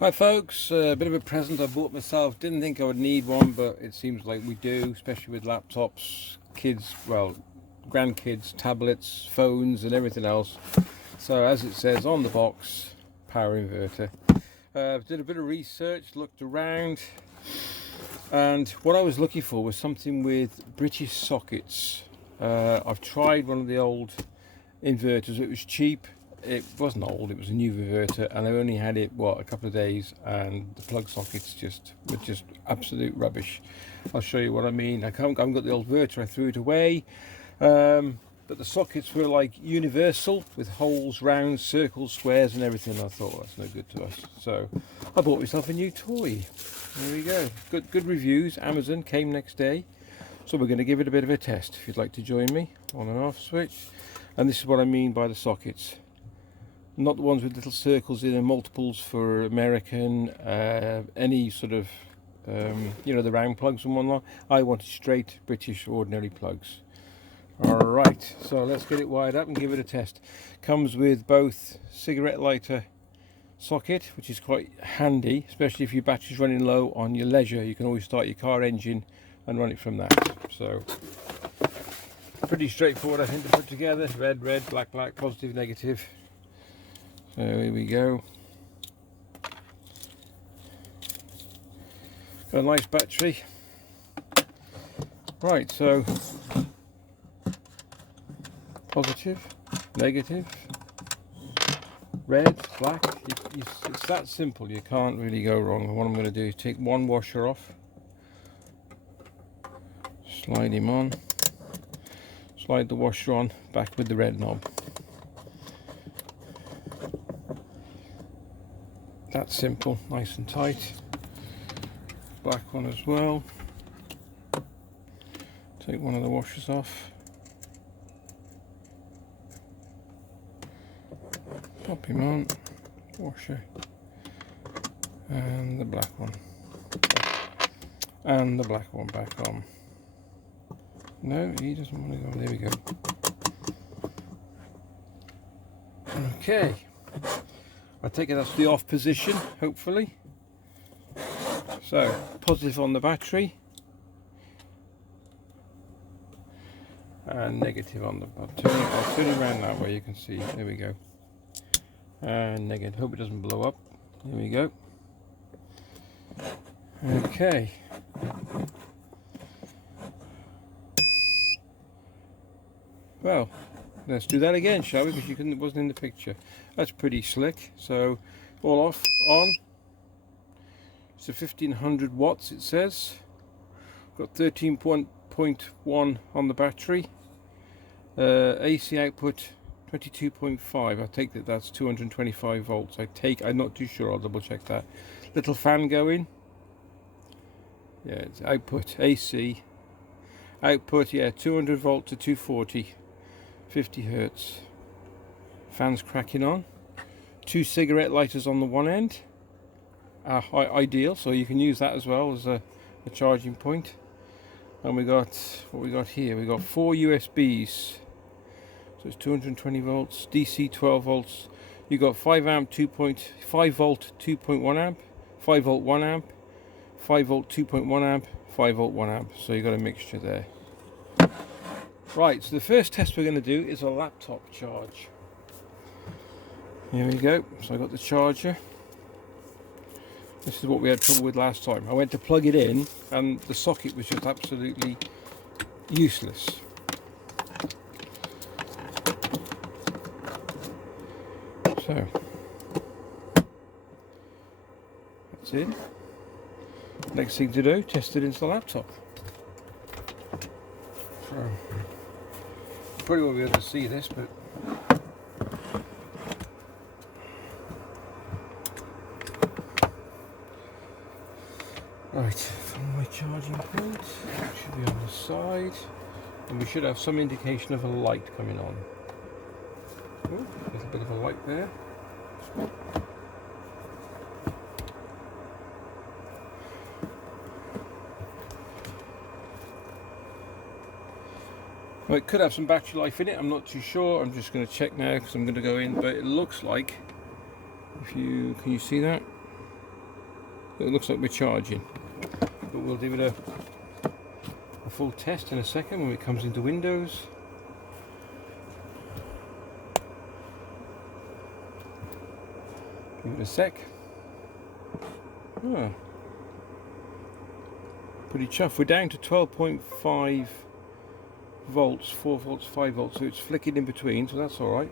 Hi folks, a bit of a present I bought myself. Didn't think I would need one, but it seems like we do, especially with laptops, kids, well, grandkids, tablets, phones and everything else. So as it says on the box, power inverter. Did a bit of research, looked around, and what I was looking for was something with British sockets. I've tried one of the old inverters. It was cheap. It wasn't old, it was a new inverter, and I only had it a couple of days, and the plug sockets were just absolute rubbish. I'll show you what I mean. I haven't got the old inverter, I threw it away, but the sockets were like universal with holes, rounds, circles, squares and everything. I thought that's no good to us, so I bought myself a new toy. There we go. Good reviews. Amazon came next day, so we're going to give it a bit of a test. If you'd like to join me, on and off switch. And this is what I mean by the sockets. Not the ones with little circles in and multiples for American, any sort of, the round plugs and whatnot. I wanted straight British ordinary plugs. Alright, so let's get it wired up and give it a test. Comes with both cigarette lighter socket, which is quite handy, especially if your battery's running low on your leisure. You can always start your car engine and run it from that. So, pretty straightforward I think to put together. Red, black, positive, negative. So here we go. Got a nice battery. Right, so positive, negative, red, black. It's that simple, you can't really go wrong. What I'm going to do is take one washer off, slide him on, slide the washer on, back with the red knob. That's simple, nice and tight. Black one as well. Take one of the washers off. Pop him on, washer, and the black one. And the black one back on. No, he doesn't want to go. There we go. Okay. I take it that's the off position, hopefully. So, positive on the battery. And negative on the battery. I'll turn it around that way, you can see. There we go. And negative. Hope it doesn't blow up. There we go. Okay. Well, let's do that again, shall we? Because it wasn't in the picture. That's pretty slick. So, all off, on. It's a 1500 watts, it says. Got 13.1 on the battery. AC output 22.5. I take that's 225 volts. I'm not too sure. I'll double check that. Little fan going. Yeah, it's output AC. Output, yeah, 200 volt to 240. 50 hertz. Fans cracking on. 2 cigarette lighters on the one end. Ideal, so you can use that as well as a charging point. And we got what we got here. We got 4 USBs. So it's 220 volts, DC 12 volts. You got 5 amp 5 volt 2.1 amp, 5 volt 1 amp, 5 volt 2.1 amp, 5 volt 1 amp. So you got a mixture there. Right, so the first test we're going to do is a laptop charge. Here we go. So I got the charger. This is what we had trouble with last time. I went to plug it in and the socket was just absolutely useless. So that's it. Next thing to do, test it into the laptop. So, probably won't be able to see this, but right, from my charging point, should be on the side, and we should have some indication of a light coming on. Ooh, a little bit of a light there. Well, it could have some battery life in it, I'm not too sure. I'm just going to check now because I'm going to go in, but it looks like, can you see that? it looks like we're charging. But we'll give it a full test in a second when it comes into Windows. Give it a sec. Oh, pretty chuffed. We're down to 12.5 volts, 4 volts, 5 volts, so it's flicking in between, so that's alright.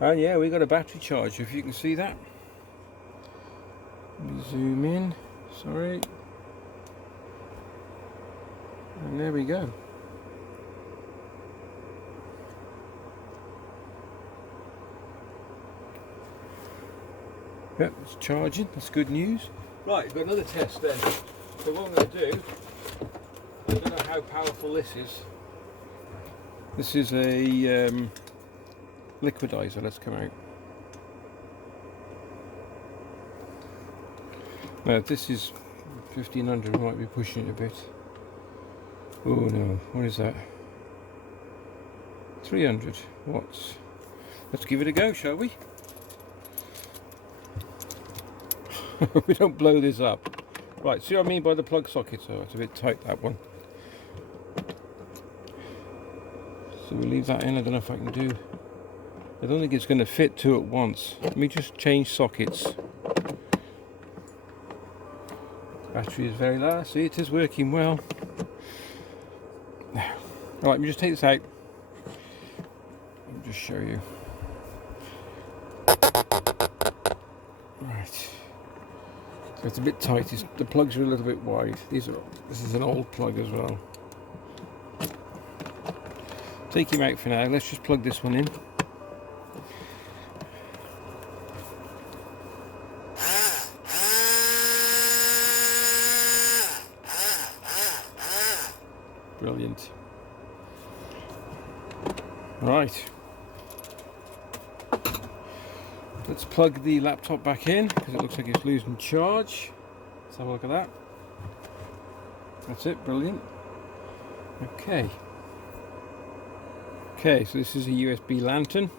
And yeah, we got a battery charger, if you can see that. Let me zoom in, sorry. And there we go. Yep, it's charging, that's good news. Right, got another test then. So what I'm going to do, I don't know how powerful this is. This is a liquidizer, let's come out. Now this is 1500, we might be pushing it a bit. Oh no, what is that? 300 watts. Let's give it a go, shall we? We don't blow this up. Right, see what I mean by the plug socket? So it's a bit tight, that one. So we'll leave that in. I don't know if I can do. I don't think it's going to fit two at once. Let me just change sockets. Battery is very low. See, it is working well. Right, let me just take this out. I'll just show you. Right. So it's a bit tight. The plugs are a little bit wide. This is an old plug as well. Take him out for now. Let's just plug this one in. Brilliant. Right. Let's plug the laptop back in because it looks like it's losing charge. Let's have a look at that. That's it, brilliant. Okay. Okay, so this is a USB lantern.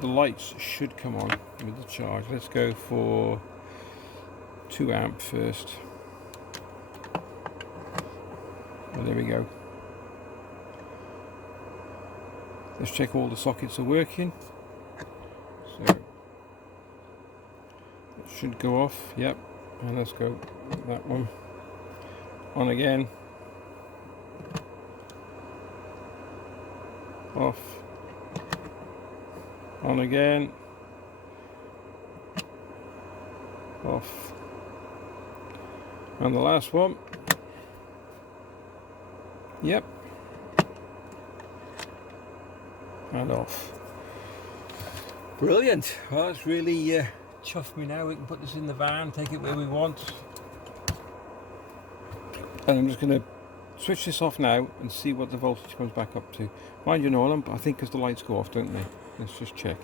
The lights should come on with the charge. Let's go for 2 amp first. Oh, there we go. Let's check all the sockets are working. So it should go off. Yep. And let's go that one on again. Off. On again. Off. And the last one. Yep. And off. Brilliant. Well, it's really chuffed me now. We can put this in the van, take it where we want. And I'm just going to switch this off now and see what the voltage comes back up to. Mind you, Nolan, I think because the lights go off, don't they? Let's just check.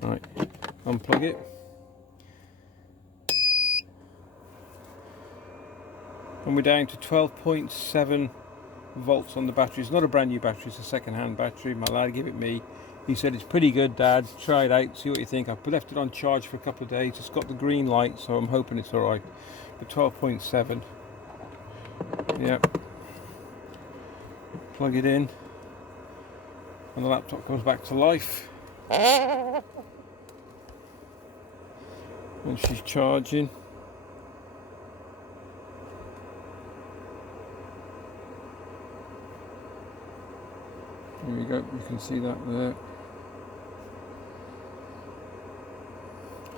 Right, unplug it. And we're down to 12.7 volts on the battery. It's not a brand new battery, it's a second-hand battery. My lad gave it me. He said it's pretty good, Dad. Try it out, see what you think. I've left it on charge for a couple of days. It's got the green light, so I'm hoping it's alright. But 12.7. Yep. Plug it in. And the laptop comes back to life. And she's charging. There we go, you can see that there.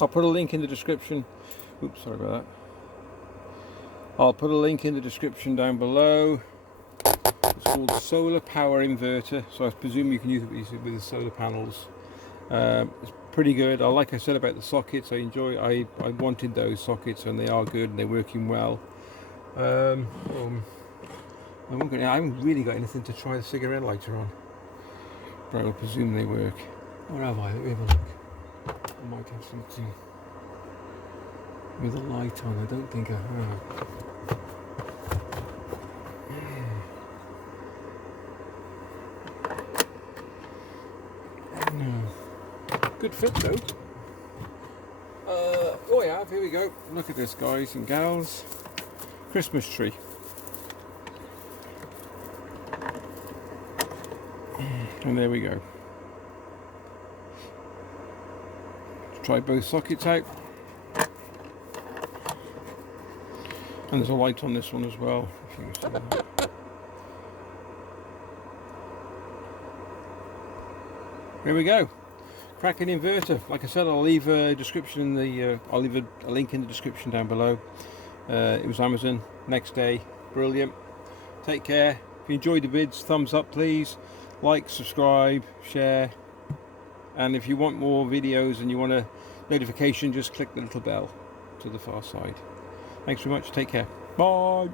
I'll put a link in the description. Oops, sorry about that. I'll put a link in the description down below. It's called the Solar Power Inverter, so I presume you can use it with the solar panels. It's pretty good. Like I said about the sockets, I wanted those sockets and they are good and they're working well. I haven't really got anything to try the cigarette lighter on, but I will presume they work. Where have I? Let me have a look. I might have something with a light on. I don't think I have. good fit though. Oh yeah, here we go. Look at this, guys and gals. Christmas tree. And there we go. Let's try both sockets out. And there's a light on this one as well, if you can see that. Here we go. Cracking inverter. Like I said, I'll leave a description in the I'll leave a link in the description down below. It was Amazon, next day. Brilliant. Take care. If you enjoyed the vids, thumbs up please. Like, subscribe, share. And if you want more videos and you want a notification, just click the little bell to the far side. Thanks very much. Take care. Bye.